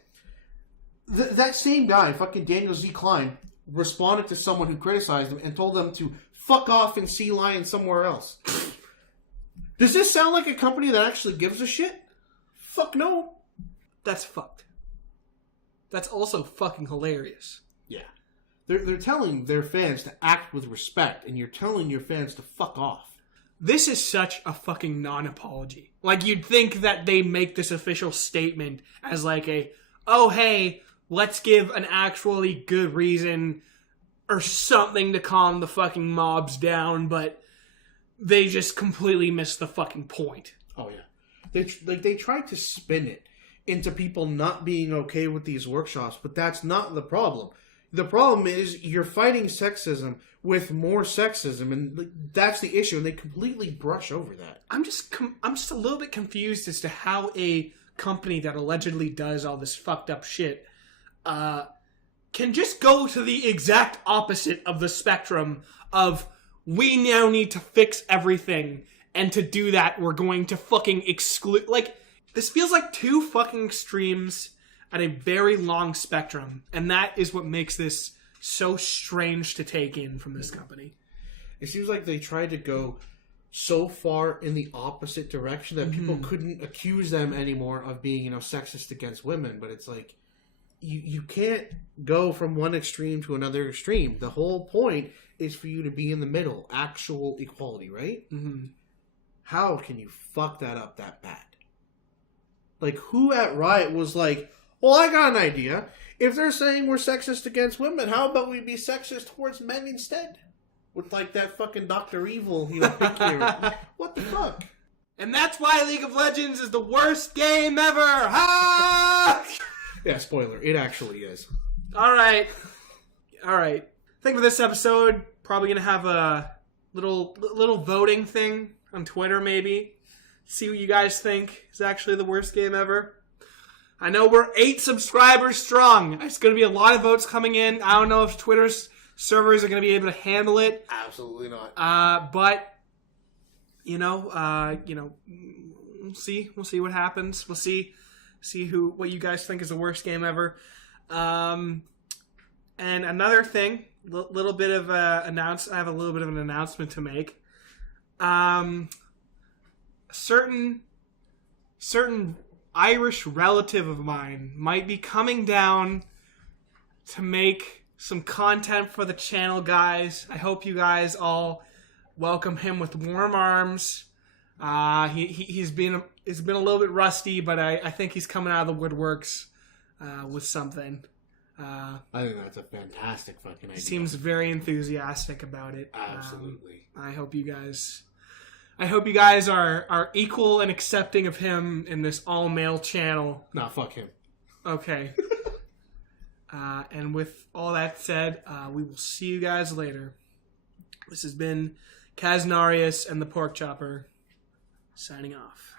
That same guy, fucking Daniel Z. Klein, responded to someone who criticized him and told them to fuck off and sea lion somewhere else. Does this sound like a company that actually gives a shit? Fuck no. That's fucked. That's also fucking hilarious. Yeah. They're telling their fans to act with respect, and you're telling your fans to fuck off. This is such a fucking non-apology. Like, you'd think that they make this official statement as like oh hey, let's give an actually good reason or something to calm the fucking mobs down, but they just completely missed the fucking point. Oh yeah. They tried to spin it into people not being okay with these workshops, but that's not the problem. The problem is you're fighting sexism with more sexism, and that's the issue, and they completely brush over that. I'm just a little bit confused as to how a company that allegedly does all this fucked up shit can just go to the exact opposite of the spectrum of we now need to fix everything, and to do that we're going to fucking exclude. Like, this feels like two fucking extremes at a very long spectrum, and that is what makes this so strange to take in from this company. It seems like they tried to go so far in the opposite direction that people couldn't accuse them anymore of being, sexist against women. But it's like, you can't go from one extreme to another extreme. The whole point is for you to be in the middle. Actual equality, right? Mm-hmm. How can you fuck that up that bad? Like, who at Riot was like, well, I got an idea. If they're saying we're sexist against women, how about we be sexist towards men instead? With, like, that fucking Dr. Evil, pinky. What the fuck? And that's why League of Legends is the worst game ever! Ha! Yeah, spoiler. It actually is. Alright. I think for this episode, probably gonna have a little voting thing on Twitter, maybe. See what you guys think is actually the worst game ever. I know we're 8 subscribers strong. There's going to be a lot of votes coming in. I don't know if Twitter's servers are going to be able to handle it. Absolutely not. But we'll see. We'll see what happens. We'll see what you guys think is the worst game ever. And another thing, little bit of I have a little bit of an announcement to make. Certain Irish relative of mine might be coming down to make some content for the channel, guys. I hope you guys all welcome him with warm arms. He's been a little bit rusty, but I think he's coming out of the woodworks with something. I think that's a fantastic fucking idea. He seems very enthusiastic about it. Absolutely. I hope you guys are equal and accepting of him in this all-male channel. Nah, fuck him. Okay. And with all that said, we will see you guys later. This has been Kaznarius and the Pork Chopper, signing off.